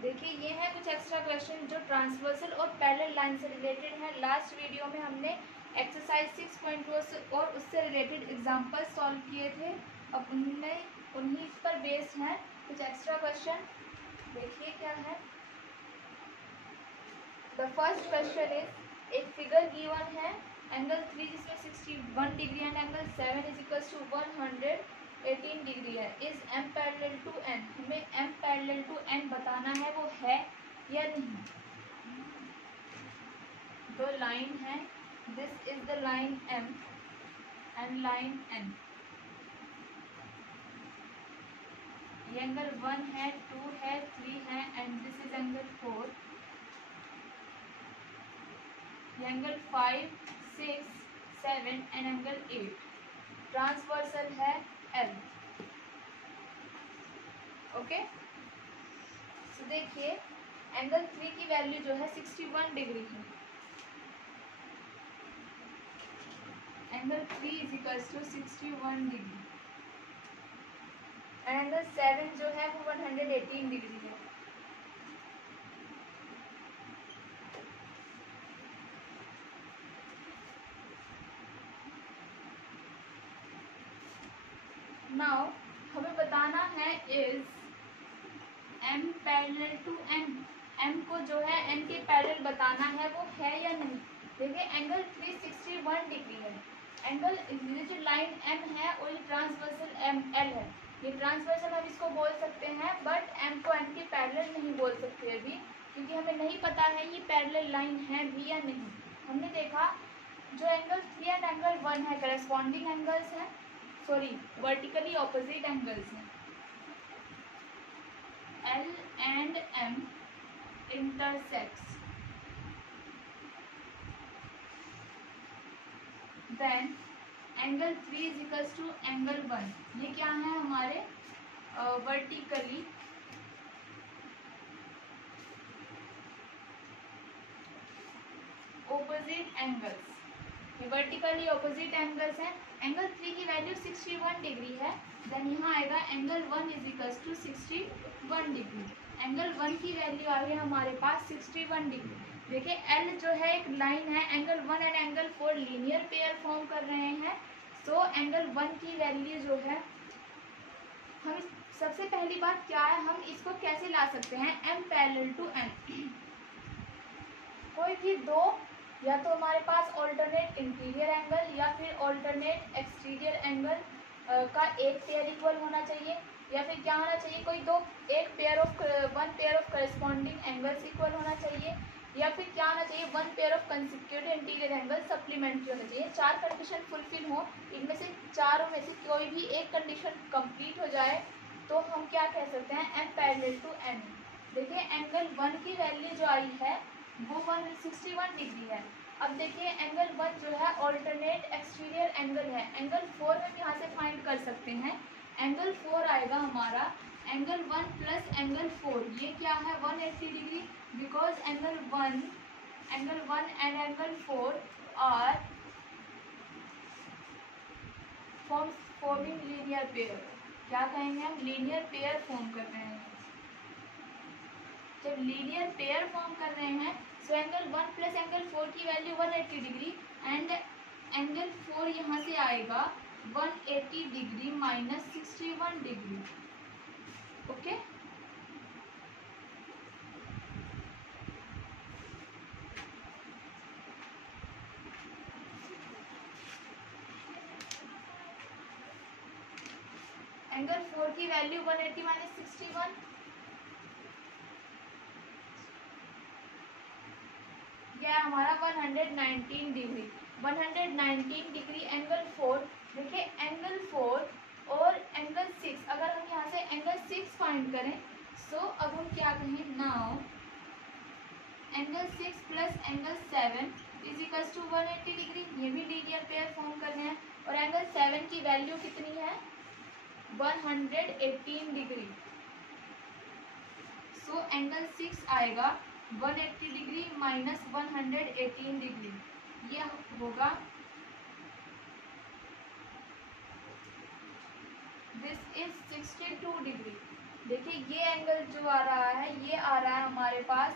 देखिए ये है कुछ एक्स्ट्रा क्वेश्चन जो ट्रांसवर्सल और पैरेलल लाइन से रिलेटेड है। लास्ट वीडियो में हमने एक्सरसाइज 6.2 और उससे रिलेटेड एग्जाम्पल सॉल्व किए थे। अब उन्हीं पर बेस्ड हैं कुछ एक्स्ट्रा क्वेश्चन। देखिए क्या है। द फर्स्ट क्वेश्चन इज एक फिगर गिवन है एंगल 3 जिसमें 61 degree and angle 7 is equals to 118 degree है। Is m parallel to n। हमें m पैरेलल टू n बताना है वो है या नहीं। दो लाइन है, this is the line m and line n। ये एंगल 1 है, 2 है, 3 है एंड दिस इज एंगल 4। ये एंगल 5, 6, 7 एंड एंगल 8। ट्रांसवर्सल है L। ओके, सो देखिए एंगल 3 की वैल्यू जो है 61 डिग्री है। Angle 3 is equals to 61 degree and angle 7 जो है वो 118 डिग्री है। नाउ हमें बताना है is m parallel to n। m को जो है n के पैरेलल बताना है वो है या नहीं। देखिए एंगल 361 डिग्री है। एंगल ये जो लाइन m है और ये ट्रांसवर्सल l है। ये ट्रांसवर्सल हम इसको बोल सकते हैं बट m को n के पैरेलल नहीं बोल सकते अभी, क्योंकि हमें नहीं पता है ये पैरेलल लाइन है भी या नहीं। हमने देखा जो एंगल 3 एंड एंगल 1 है करस्पॉन्डिंग एंगल्स हैं, सॉरी वर्टिकली ऑपोजिट एंगल्स हैं। L and M intersects, then angle 3 is equals to angle 1। ये क्या है हमारे वर्टिकली ऑपोजिट एंगल्स। ये वर्टिकली ऑपोजिट एंगल्स हैं। एंगल 3 की वैल्यू 61 डिग्री है, देन यहाँ आएगा angle 1 is equals to 61 degree. Angle 1 की वैल्यू आ गई हमारे पास 61 डिग्री। देखिए L जो है एक लाइन है, angle 1 and angle 4 linear pair form कर रहे हैं। सो एंगल 1 की वैल्यू जो है, हम सबसे पहली बात क्या है, हम इसको कैसे ला सकते हैं m पैरेलल टू n। कोई भी दो, या तो हमारे पास ऑल्टरनेट इंटीरियर एंगल या फिर ऑल्टरनेट एक्सटीरियर एंगल का एक पेयर इक्वल होना चाहिए, या फिर क्या होना चाहिए कोई दो एक pair of one pair of corresponding angles equal होना चाहिए, या फिर क्या होना चाहिए one pair of consecutive interior angle supplementary होना चाहिए। चार कंडीशन फुलफिल हो, इनमें से चारों में से कोई भी एक कंडीशन कंप्लीट हो जाए तो हम क्या कह सकते हैं m पैरेलल टू n। देखिए एंगल 1 की वैल्यू जो आई है वो 161 डिग्री है। अब देखिए एंगल 1 जो है ऑल्टरनेट एक्सटीरियर एंगल है। एंगल 4 हम यहाँ से फाइंड कर सकते हैं। एंगल 4 आएगा हमारा एंगल 1 प्लस एंगल 4, ये क्या है 180 degree, because angle 1 and angle 4 are forming linear pair. क्या कहेंगे हम, लीनियर पेयर फॉर्म कर रहे हैं। जब लीनियर पेयर फॉर्म कर रहे हैं सो एंगल 1 प्लस एंगल 4 की वैल्यू 180 डिग्री एंड एंगल 4 यहाँ से आएगा 180 degree minus 61 degree. Okay, angle 4 की वैल्यू 180 माइनस 61, क्या है हमारा 119 डिग्री। 119 degree angle 4। देखिए एंगल 4 और एंगल 6, अगर हम यहाँ से एंगल 6 फाइंड करें सो अब हम क्या कहें, now angle 6 plus angle 7 is equals to 180 degree. ये भी लीनियर पेयर फॉर्म कर रहे हैं और एंगल 7 की वैल्यू कितनी है 118 डिग्री। सो एंगल 6 आएगा 180 डिग्री माइनस 118 डिग्री, ये होगा दिस इज 62 डिग्री। देखिए देखिए ये एंगल जो आ रहा है ये आ रहा है हमारे पास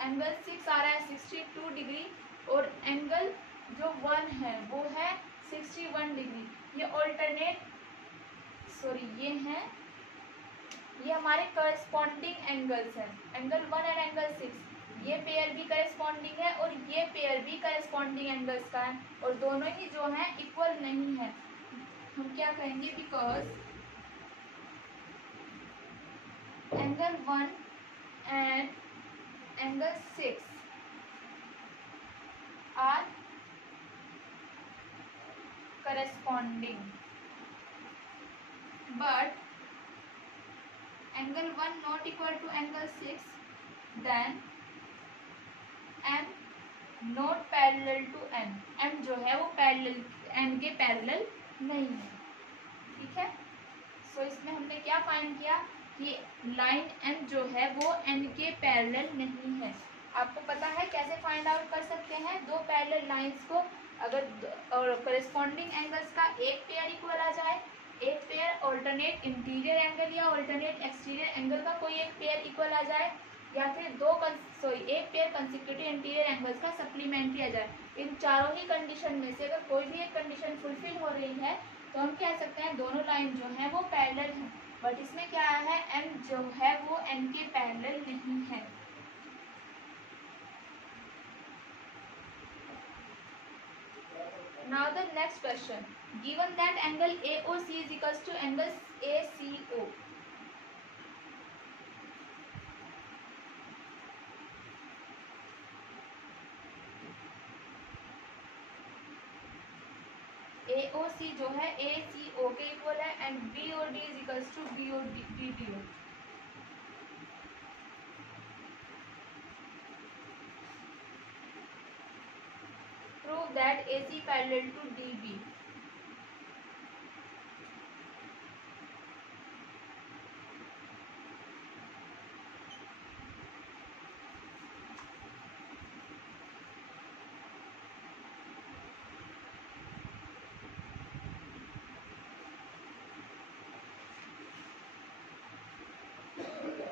एंगल 6 आ रहा है 62 डिग्री, और एंगल जो 1 है वो है 61 डिग्री। ये ऑल्टरनेट ये हमारे करस्पॉन्डिंग एंगल्स हैं, एंगल 1 एंड एंगल 6। ये पेयर भी करस्पॉन्डिंग है और ये पेयर भी करस्पॉन्डिंग एंगल्स का है, और दोनों ही जो है इक्वल नहीं है। हम क्या कहेंगे, because angle 1 and angle 6 are corresponding, but angle 1 not equal to angle 6, then m not parallel to n, m जो है वो पैरेलल n के पैरेलल नहीं है। ठीक है, सो इसमें हमने क्या फाइंड किया कि लाइन n जो है वो n के पैरेलल नहीं है। आपको पता है कैसे फाइंड आउट कर सकते हैं दो पैरेलल लाइंस को, अगर करस्पॉन्डिंग एंगल्स का एक पेयर इक्वल आ जाए, एक पेयर ऑल्टरनेट इंटीरियर एंगल या ऑल्टरनेट एक्सटीरियर एंगल का कोई एक पेयर इक्वल आ जाए, या फिर एक पेयर कंसेक्यूटिव इंटीरियर एंगल्स का सप्लीमेंट्री आ जाए। इन चारों ही कंडीशन में से अगर कोई भी एक कंडीशन फुलफिल हो रही है तो हम कह सकते हैं दोनों लाइन जो है वो पैरेलल है। बट इसमें क्या है, m जो है वो n के पैरेलल नहीं है। Now the next question, given that angle AOC is equals to angle ACO, AOC जो है ACO के इक्वल है, and BOD is equals to BDO। Prove that AC parallel to DB।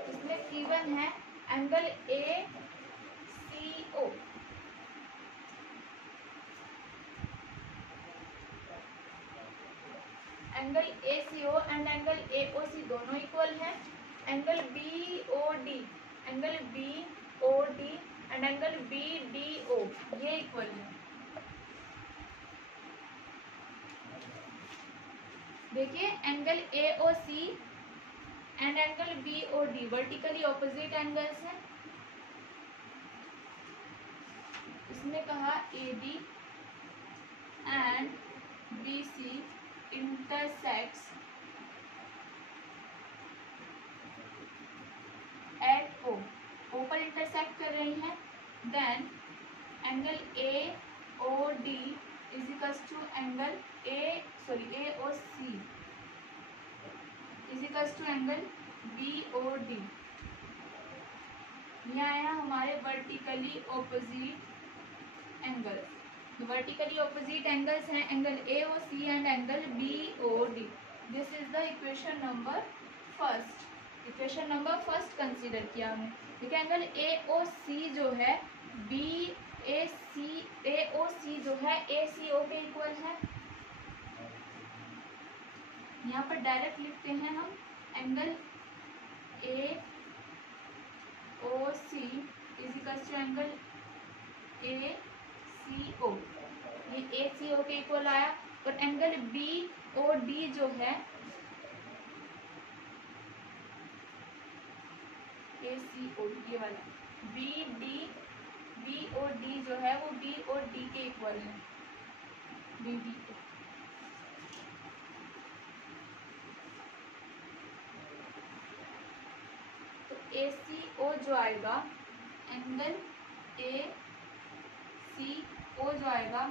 इसमें गिवन है angle ACO, angle ACO and angle AOC दोनों equal हैं। Angle BOD and angle BDO ये equal है। देखिए angle AOC and angle BOD vertically opposite angles हैं। इसमें कहा AD and BC intersects at O, O पर इंटरसेक्ट कर रही हैं। Then angle AOD is equals to angle AOC is equals to angle BOD। ये आया हमारे vertically opposite angles. Vertically opposite angles हैं angle AOC and angle BOD। This is the equation number first. Equation number first consider किया हमने। देखिए angle AOC जो है AOC जो है ACO के इक्वल है। यहाँ पर डायरेक्ट लिखते हैं हम angle AOC is equal to angle ACO, ये ACO के इक्वल आया। और एंगल BOD जो है ACO ये वाला BOD जो है वो BOD के इक्वल है BDO। तो ACO जो आएगा एंगल ACO जो आएगा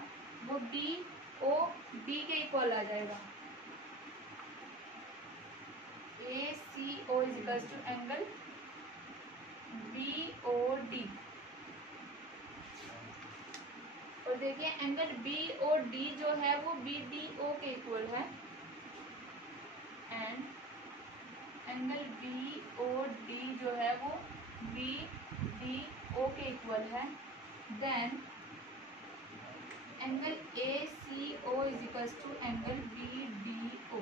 वो BOD के इक्वल आ जाएगा। ACO is equal to angle BOD। और देखिए एंगल BOD जो है वो BDO के इक्वल है, and angle B O D जो है वो बी डी ओ के इक्वल है, then angle A C O is equal to angle B D O.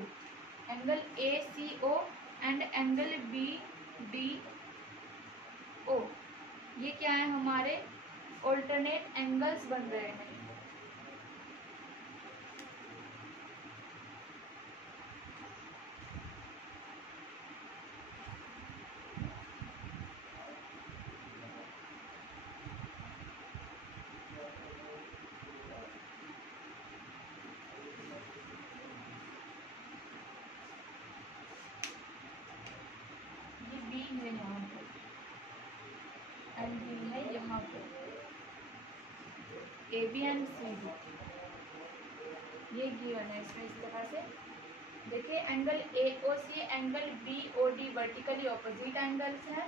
Angle A C O and angle B D O ये क्या है, हमारे ऑल्टरनेट एंगल्स बन रहे हैं। ये बी है यहाँ पर एंड बी है यहाँ पर, A B and C B ये गिवन है इसमें। इस तरह से देखिए angle A O C angle B O D vertically opposite angles हैं।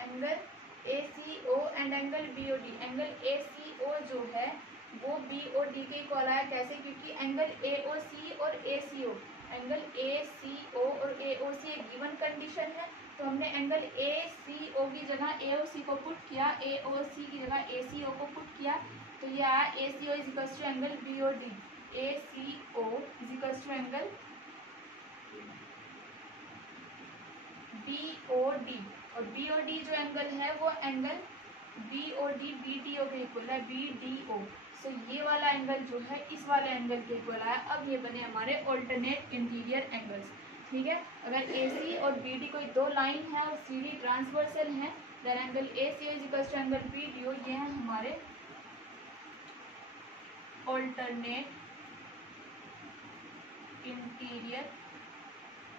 Angle A C O and angle B O D, angle A C O जो है वो बी ओ डी के इक्वल है। कैसे? क्योंकि एंगल ए ओ सी और ए C O, angle A C ओ और ए ओ सी एक गिवन कंडीशन है, तो हमने एंगल ए सी ओ की जगह ए ओ सी को पुट किया, ए ओ सी की जगह ए सी ओ को पुट किया, तो ये आया A C O is equal to angle B O D. A C O is equal to angle B O D, और बी ओ डी जो एंगल है वो angle B O D B D O के equal है, B D ओ। सो ये वाला angle जो है इस वाले एंगल के इक्वल आया। अब ये बने हमारे ऑल्टरनेट इंटीरियर एंगल्स। ठीक है, अगर ए सी और बी डी कोई दो लाइन है और सी डी ट्रांसवर्सल है, then angle A C is equal to angle B D O, ये है हमारे ऑल्टरनेट इंटीरियर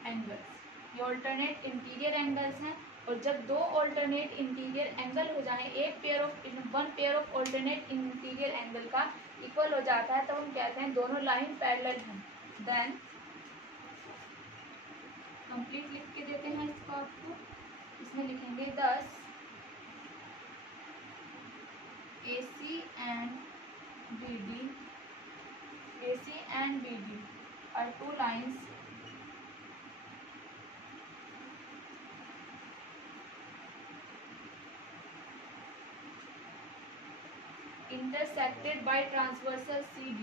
एंगल्स। ये ऑल्टरनेट इंटीरियर एंगल्स हैं, और जब दो ऑल्टरनेट इंटीरियर एंगल हो जाए, one pair of alternate interior angle का इक्वल हो जाता है, तब हम कहते हैं दोनों लाइन पैरेलल हैं। देन कंप्लीट लिख के देते हैं इसको आपको। इसमें लिखेंगे 10 AC and BD, AC and BD are two lines intersected by transversal CD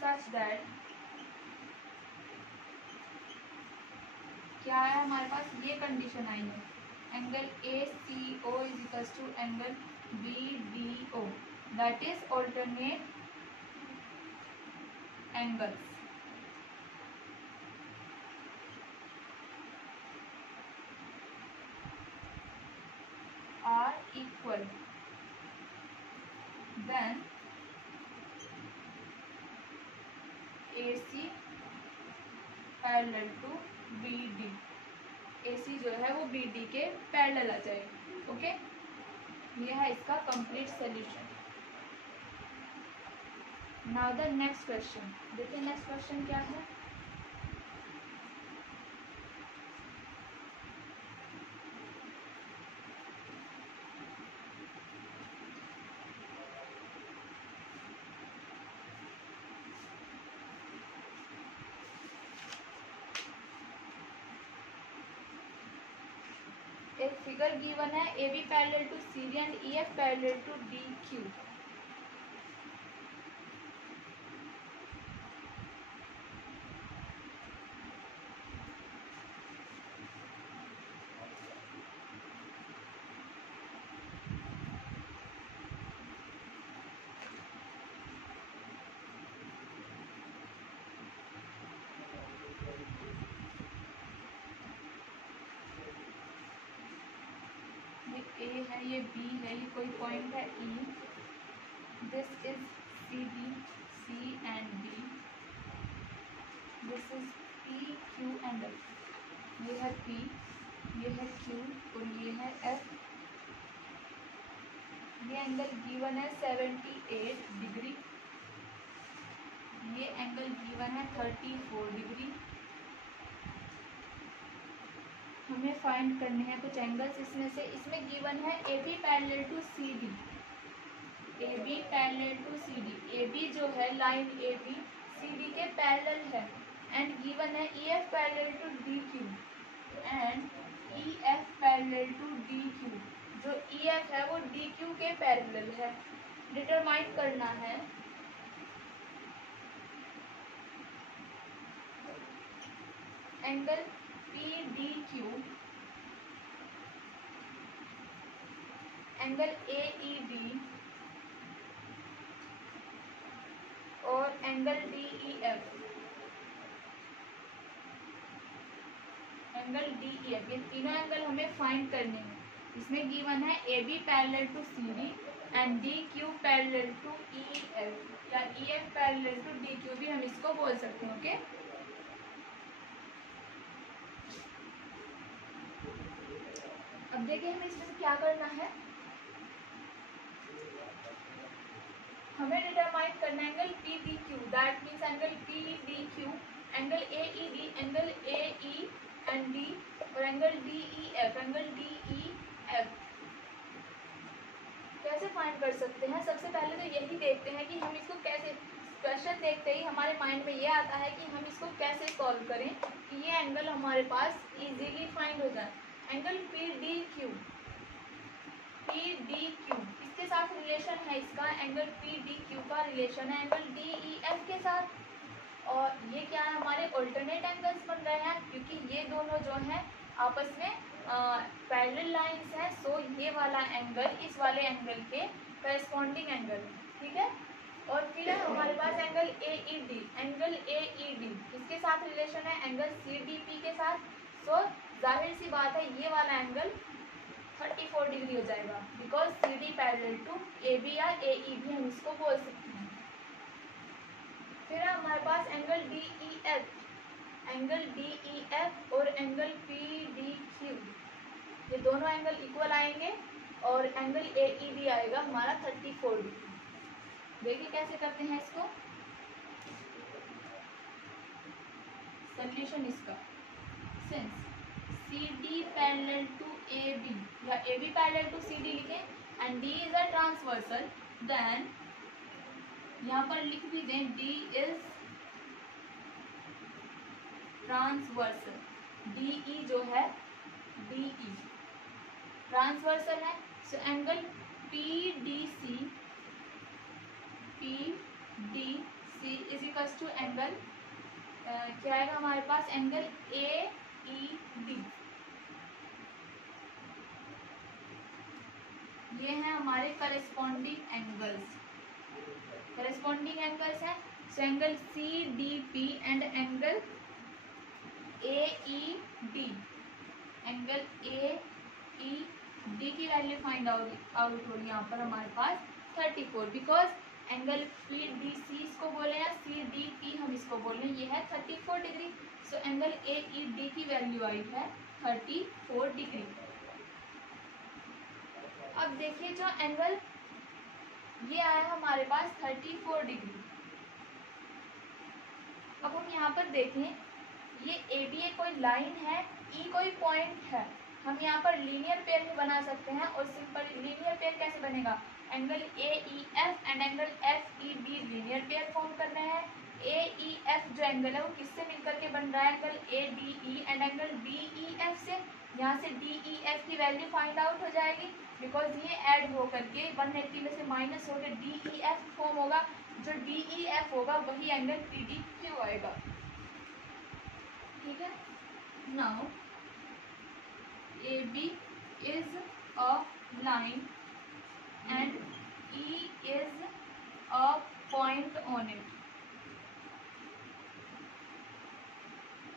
such that, क्या है हमारे पास, ये कंडीशन आई है, angle A C O is equal to angle B D O, that is alternate angles are equal, then AC parallel to BD, AC जो है वो BD के पैरेलल आ जाएगी। ओके, ये है इसका complete solution. Now the next question, देखिए next question क्या है। एक फिगर गिवन है, A B parallel to C D and E F parallel to D Q. ये ए है, ये बी है, ये कोई पॉइंट है E, this is C D, C and D, this is P Q and F, ये है पी, ये है क्यू और ये है एफ। ये एंगल गिवन है 78 डिग्री, ये एंगल गिवन है 34 डिग्री। हमें फाइंड करने हैं कुछ एंगल्स इसमें से। इसमें गिवन है A B parallel to C D, A B parallel to C D, A B जो है line A B C D के पैरेलल है, एंड गिवन है E F parallel to D Q, and E F parallel to D Q, जो E F है वो D Q के parallel है। डिटरमाइन करना है angle P D Q, angle A E D और angle D E F, angle D E F, ये तीनों एंगल हमें फाइंड करने हैं। इसमें गिवन है A B parallel to C D and D Q parallel to E F, या E F parallel to D Q भी हम इसको बोल सकते हैं। ओके, अब देखिए हमें इसमें से क्या करना है। हमें डिटरमाइन करना है angle P D Q, that means angle P D Q, angle A E D, angle A E and D, और angle D E F, angle D E F. कैसे फाइंड कर सकते हैं? सबसे पहले तो यही देखते हैं कि हम इसको कैसे, क्वेश्चन देखते ही हमारे माइंड में ये आता है कि हम इसको कैसे सॉल्व करें कि ये एंगल हमारे पास इजीली फाइंड हो जाए। Angle P D Q, P D Q इसके साथ रिलेशन है, इसका एंगल पी डी क्यू का रिलेशन है एंगल डी ई एफ के साथ, और ये क्या है, हमारे ऑल्टरनेट एंगल्स बन रहे हैं क्योंकि ये दोनों जो हैं आपस में पैरेलल लाइंस हैं। सो ये वाला एंगल इस वाले एंगल के करस्पॉन्डिंग एंगल है, ठीक है। और फिर हमारे पास angle A E D, angle A E D इसके साथ रिलेशन है एंगल सी डी पी के साथ। सो जाहिर सी बात है ये वाला एंगल 34 डिग्री हो जाएगा, because C D parallel to A B या ए ई भी हम इसको बोल सकते हैं। फिर हमारे पास angle D E F, angle D E F और एंगल पी डी क्यू, ये दोनों एंगल इक्वल आएंगे और एंगल ए ई डी आएगा हमारा 34 डिग्री। देखिए कैसे करते हैं इसको सोल्यूशन इसका। Since C D parallel to A B या A B parallel to C D लिखें and D is a transversal, then यहाँ पर लिख भी दें D is transversal, D E जो है डी ई ट्रांसवर्सल है। So angle P D C, P D C is equals to angle क्या आएगा हमारे पास, एंगल ए ई डी। ये हैं हमारे करस्पॉन्डिंग एंगल्स, करस्पॉन्डिंग एंगल्स हैं। So angle C D P and angle A E D, angle A E D की value find out होगी यहाँ पर हमारे पास 34, because angle P D C इसको बोले हैं, सी डी पी हम इसको बोल रहे हैं, ये है 34 degree. So angle A E D की वैल्यू आई है 34 डिग्री। अब देखिए जो एंगल ये आया हमारे पास 34 डिग्री। अब हम यहाँ पर देखें ये ए बी एक कोई लाइन है, ई कोई पॉइंट है, हम यहाँ पर लीनियर पेयर भी बना सकते हैं। और सिंपल लीनियर पेयर कैसे बनेगा, angle A E F and angle F E be linear pair form करने हैं। ए ई एफ जो एंगल है वो किससे मिलकर के बन रहा है, angle A D E and angle D E F से। यहाँ से डी ई एफ की वैल्यू फाइंड आउट हो जाएगी, बिकॉज ये ऐड हो करके 180 में से माइनस होकर डी ई एफ फॉर्म होगा। जो डी ई एफ होगा वही एंगल पी डी क्यू आएगा, ठीक है। Now A B is a line and E is a point on it.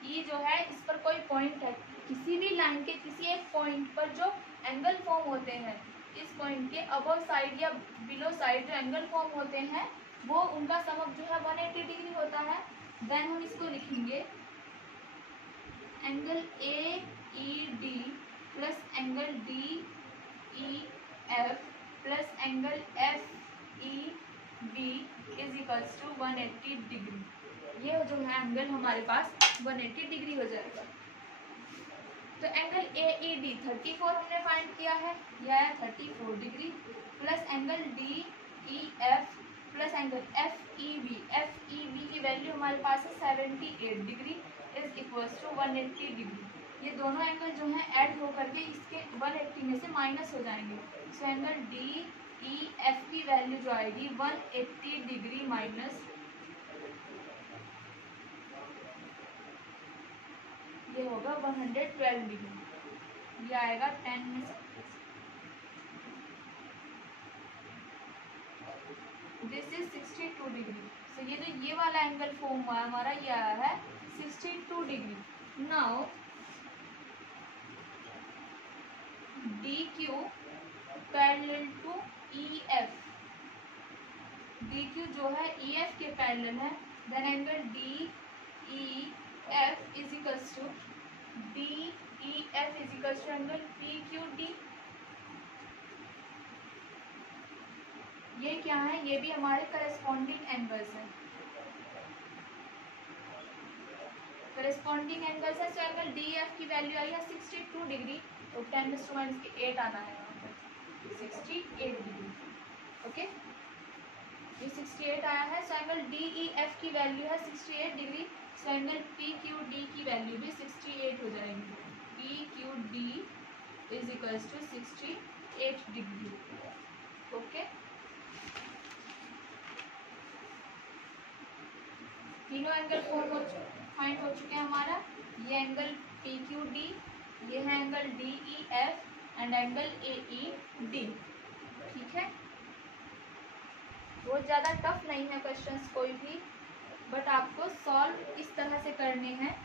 E जो है इस पर कोई पॉइंट है, किसी भी लाइन के किसी एक पॉइंट पर जो एंगल फॉर्म होते हैं, इस पॉइंट के अबव साइड या बिलो साइड जो एंगल फॉर्म होते हैं वो उनका सम अप जो है 180 डिग्री होता है। देन हम इसको लिखेंगे angle A E D plus angle D E F plus angle F E B is equals to 180 degree. ये जो है एंगल हमारे पास 180 डिग्री हो जाएगा। तो एंगल ए ई डी 34 हमने फाइंड किया है, यह है 34 degree, plus angle D E F plus angle F E B की वैल्यू हमारे पास है 78 degree is equals to 180 degree. ये दोनों एंगल जो हैं ऐड होकर के इसके 180 में से माइनस हो जाएंगे। सो एंगल डी ई एफ की वैल्यू जो आएगी 180 डिग्री माइनस ये होगा 112 डिग्री, ये आएगा 10 में से। This is 62 degree. सो ये जो ये वाला एंगल फॉर्म हुआ है हमारा, ये आया है 62 degree. Now D Q parallel to E F, D Q जो है ई एफ के पैरेलल है, then angle D E F is equals to angle P Q D. ये क्या है, ये भी हमारे करस्पॉन्डिंग एंगल्स हैं, करस्पॉन्डिंग एंगल्स है। सो एंगल डी एफ की वैल्यू आई है 62 डिग्री, तो 10⁻8 आना है यहाँ पर 68 डिग्री। ओके, ये 68 आया है। So angle D E F की वैल्यू है 68 degree. So angle P Q D की वैल्यू भी 68 हो जाएगी। P Q D is equals to 68 degree. Okay, तीनों एंगल फाइंड हो चुके हैं हमारा। ये एंगल पी क्यू डी, ये है angle D E F and angle A E D. ठीक है, बहुत ज़्यादा टफ नहीं है क्वेश्चंस कोई भी, बट आपको सॉल्व इस तरह से करने हैं।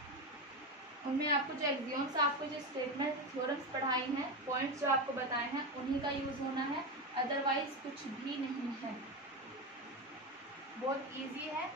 उनमें आपको जो एग्जाम्स आपको जो स्टेटमेंट थ्योरम्स पढ़ाई हैं, पॉइंट्स जो आपको बताए हैं, उन्हीं का यूज़ होना है, अदरवाइज कुछ भी नहीं है। बहुत इजी है।